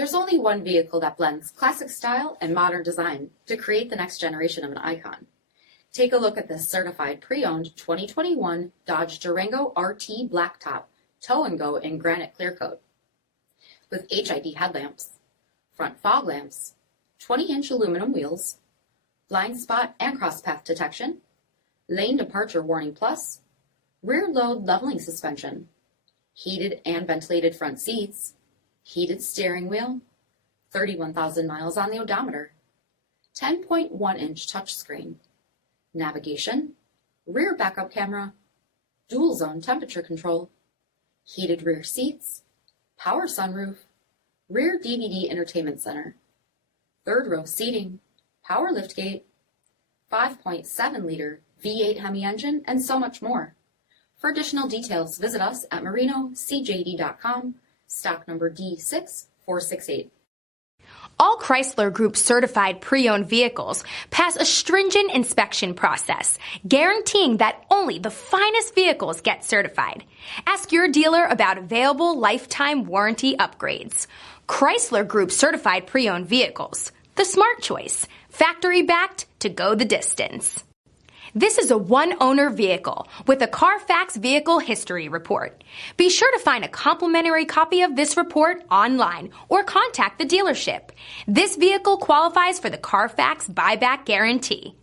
There's only one vehicle that blends classic style and modern design to create the next generation of an icon. Take a look at this certified pre-owned 2021 Dodge Durango RT Blacktop Tow and Go in granite clear coat. With HID headlamps, front fog lamps, 20-inch aluminum wheels, blind spot and cross path detection, lane departure warning plus, rear load leveling suspension, heated and ventilated front seats, heated steering wheel, 31,000 miles on the odometer, 10.1-inch touchscreen, navigation, rear backup camera, dual zone temperature control, heated rear seats, power sunroof, rear DVD entertainment center, third row seating, power liftgate, 5.7-liter V8 HEMI engine, and so much more. For additional details, visit us at marinocjd.com, stock number D6468. All Chrysler Group certified pre-owned vehicles pass a stringent inspection process, guaranteeing that only the finest vehicles get certified. Ask your dealer about available lifetime warranty upgrades. Chrysler Group certified pre-owned vehicles, the smart choice, factory backed to go the distance. This is a one-owner vehicle with a CARFAX vehicle history report. Be sure to find a complimentary copy of this report online or contact the dealership. This vehicle qualifies for the CARFAX buyback guarantee.